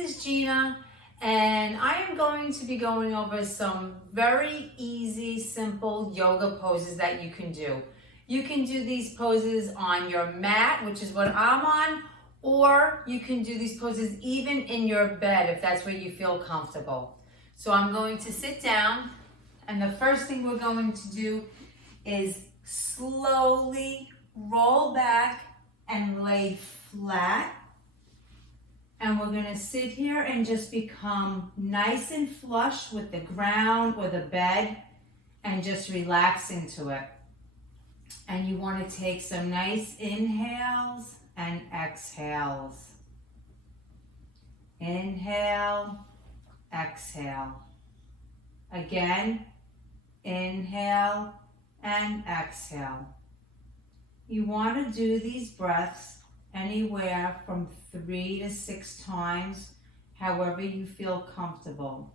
is Gina, and I am going to be going over some very easy, simple yoga poses that you can do. You can do these poses on your mat, which is what I'm on, or you can do these poses even in your bed if that's where you feel comfortable. So I'm going to sit down, and the first thing we're going to do is slowly roll back and lay flat. And we're gonna sit here and just become nice and flush with the ground or the bed and just relax into it. And you wanna take some nice inhales and exhales. Inhale, exhale. Again, inhale and exhale. You wanna do these breaths anywhere from 3 to 6 times, however you feel comfortable.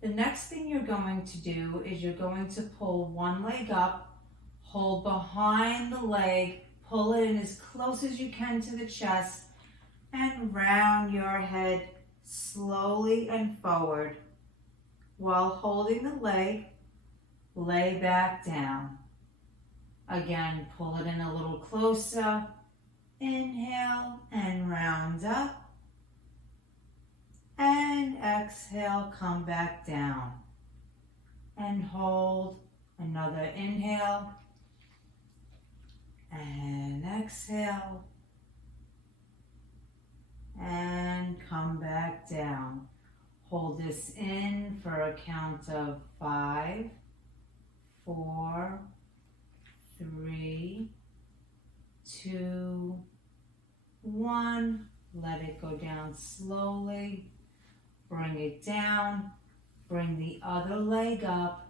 The next thing you're going to do is you're going to pull one leg up, hold behind the leg, pull it in as close as you can to the chest, and round your head slowly and forward. While holding the leg, lay back down. Again, pull it in a little closer. Inhale and round up. And exhale, come back down. And hold. Another inhale. And exhale. And come back down. Hold this in for a count of 5, 4, 3, 2, 1. Let it go down slowly. Bring it down. Bring the other leg up.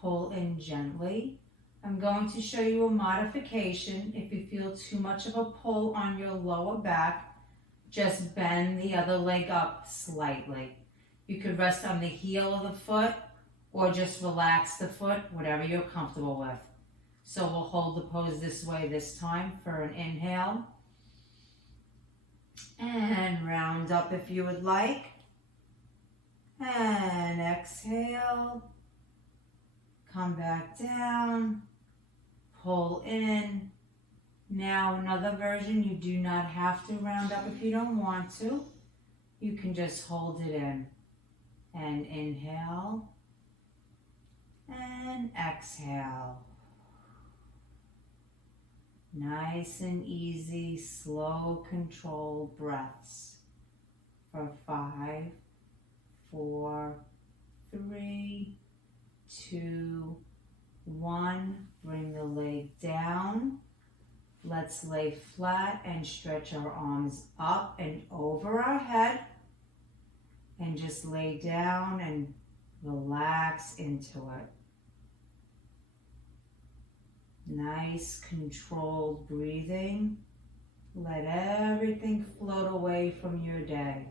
Pull in gently. I'm going to show you a modification. If you feel too much of a pull on your lower back, just bend the other leg up slightly. You could rest on the heel of the foot or just relax the foot, whatever you're comfortable with. So we'll hold the pose this way this time for an inhale. And round up if you would like. And exhale. Come back down. Pull in. Now another version, you do not have to round up if you don't want to. You can just hold it in. And inhale. And exhale. Nice and easy, slow, controlled breaths for 5, 4, 3, 2, 1. Bring the leg down. Let's lay flat and stretch our arms up and over our head. And just lay down and relax into it. Nice controlled breathing. Let everything float away from your day.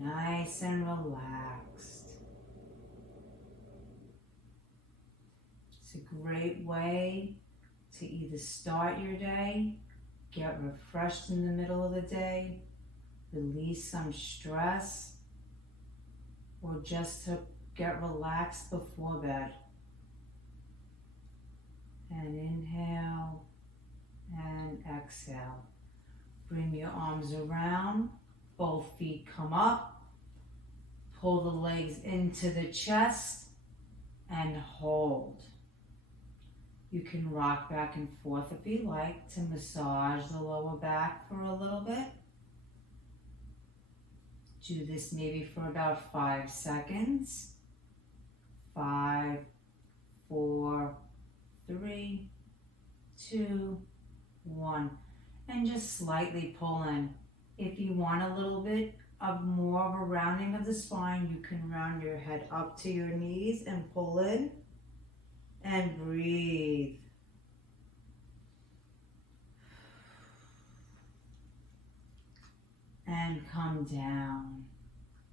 Nice and relaxed. It's a great way to either start your day, get refreshed in the middle of the day, release some stress, or just to get relaxed before bed. And inhale and exhale. Bring your arms around, both feet come up, pull the legs into the chest and hold. You can rock back and forth if you like to massage the lower back for a little bit. Do this maybe for about 5 seconds. 5, 4, 3, 2, 1. And just slightly pull in. If you want a little bit of more of a rounding of the spine, you can round your head up to your knees and pull in and breathe. And come down.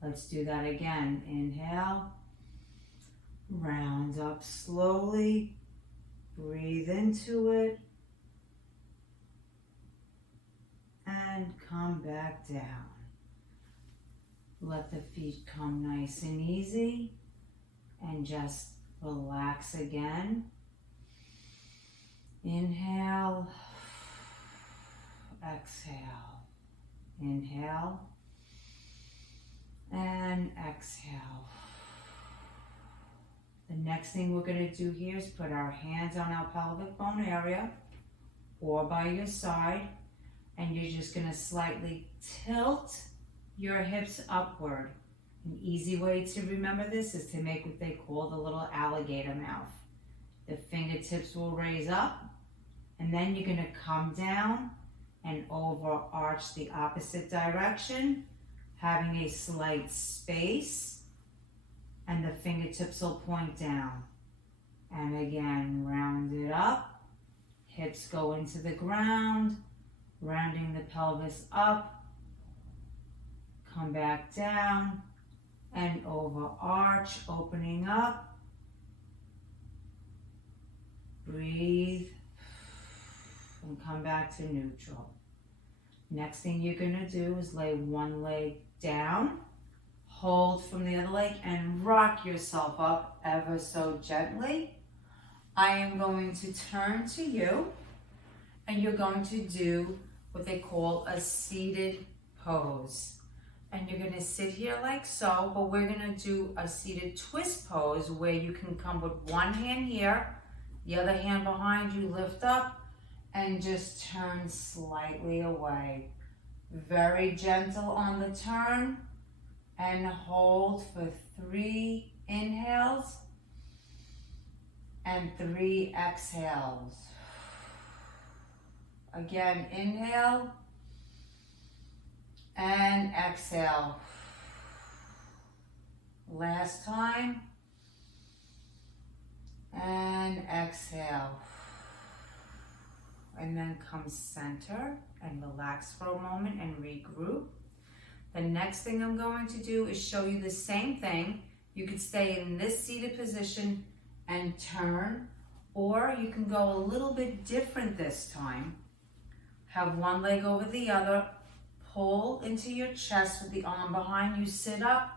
Let's do that again. Inhale. Round up slowly. Breathe into it. and come back down. Let the feet come nice and easy and just relax again. Inhale, exhale, inhale, and exhale. The next thing we're going to do here is put our hands on our pelvic bone area or by your side, and you're just going to slightly tilt your hips upward. An easy way to remember this is to make what they call the little alligator mouth. The fingertips will raise up, and then you're going to come down and overarch the opposite direction, having a slight space, and the fingertips will point down. And again, round it up, hips go into the ground, rounding the pelvis up, come back down, and overarch, opening up. Breathe, and come back to neutral. Next thing you're gonna do is lay one leg down, hold from the other leg, and rock yourself up ever so gently. I am going to turn to you, and you're going to do what they call a seated pose. And you're gonna sit here like so, but we're gonna do a seated twist pose where you can come with one hand here, the other hand behind you, lift up, and just turn slightly away. Very gentle on the turn, and hold for 3 inhales and 3 exhales. Again, inhale and exhale. Last time, and exhale. And then come center and relax for a moment and regroup. The next thing I'm going to do is show you the same thing. You could stay in this seated position and turn, or you can go a little bit different this time. Have one leg over the other, pull into your chest with the arm behind you, sit up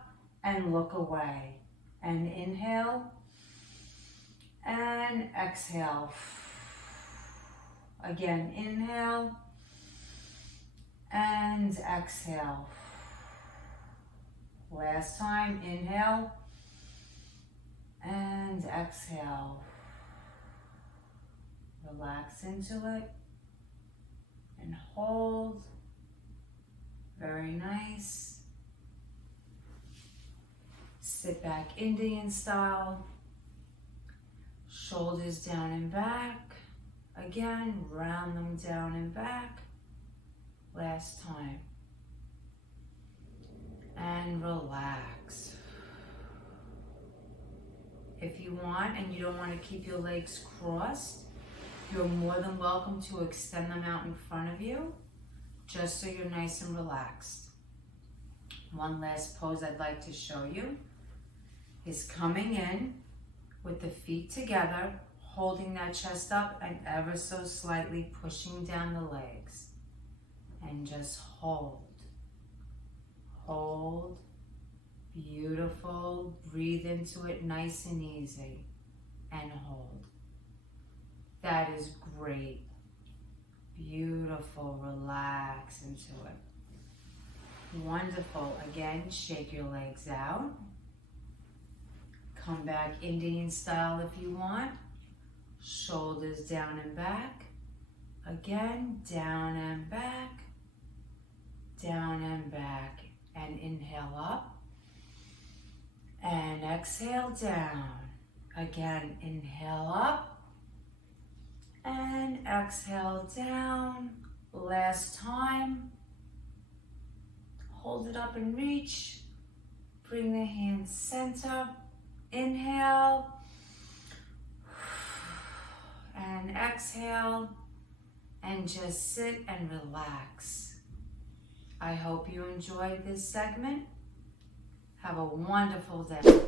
and look away. And inhale and exhale. Again, inhale and exhale. Last time, inhale and exhale. Relax into it and hold. Very nice. Sit back Indian style. Shoulders down and back. Again, round them down and back. Last time. And relax. If you want and you don't want to keep your legs crossed, you're more than welcome to extend them out in front of you, just so you're nice and relaxed. One last pose I'd like to show you is coming in with the feet together, holding that chest up and ever so slightly pushing down the legs. And just hold. Hold. Beautiful. Breathe into it nice and easy. And hold. That is great. Beautiful. Relax into it. Wonderful. Again, shake your legs out. Come back Indian style if you want. Shoulders down and back. Again, down and back. Down and back. And inhale up. And exhale down. Again, inhale up. And exhale down. Last time. Hold it up and reach. Bring the hands center. Inhale. And exhale. And just sit and relax. I hope you enjoyed this segment. Have a wonderful day.